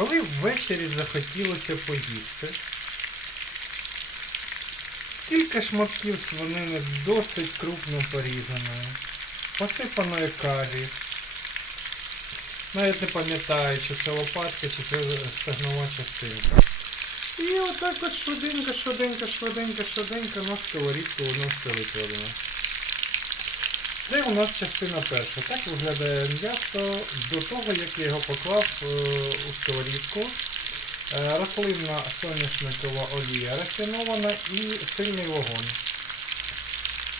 Коли ввечері захотілося поїсти, кілька шматків свинини досить крупно порізаної, посипаної карі. Навіть не пам'ятаю, чи це лопатка, чи це стегнова частинка. І отак от швиденько, швиденько, швиденько, швиденько на сковорідку воно все викладено. Це у нас частина перша. Так виглядає м'ясо до того, як я його поклав е, у сковорідку. Е, рослинна соняшникова олія рафінована і сильний вогонь.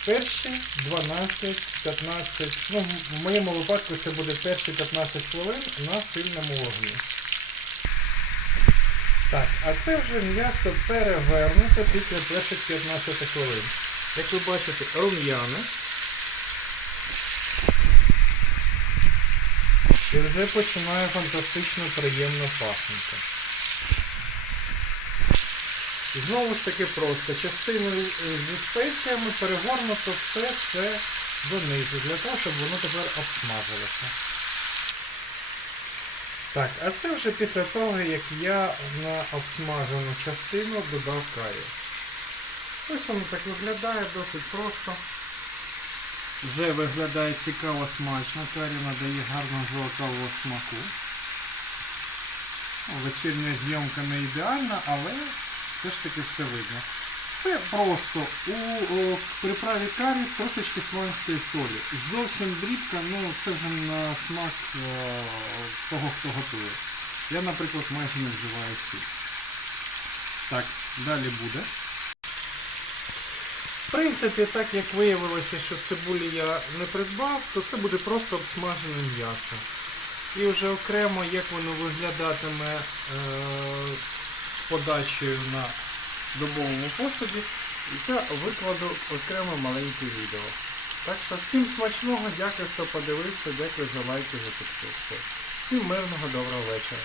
Перші 12-15, ну в моєму випадку це буде перші 15 хвилин на сильному вогні. Так, а це вже м'ясо перевернуте після перших 15 хвилин. Як ви бачите, рум'яне. І вже починає фантастично приємно пахнути. Знову ж таки просто частиною зі спеціями перегорнуто все це донизу, для того, щоб воно тепер обсмажилося. Так, а це вже після того, як я на обсмажену частину додав карі. Ось воно так виглядає досить просто. Вже виглядає цікаво смачно, карі надає гарного золотавого смаку. Вечірня зйомка не ідеальна, але все ж таки все видно. Все просто. У о, приправі карі трошечки сланської солі. Зовсім дрібка, ну це вже на смак е, того, хто готує. Я, наприклад, майже не вживаю сіль. Так, далі буде. В принципі, так як виявилося, що цибулі я не придбав, то це буде просто обсмажене м'ясо. І вже окремо, як воно виглядатиме е, з подачею на добовому посуді, я викладу окремо маленьке відео. Так що всім смачного, дякую, хто подивився, дякую за лайки, за підписку. Всім мирного доброго вечора.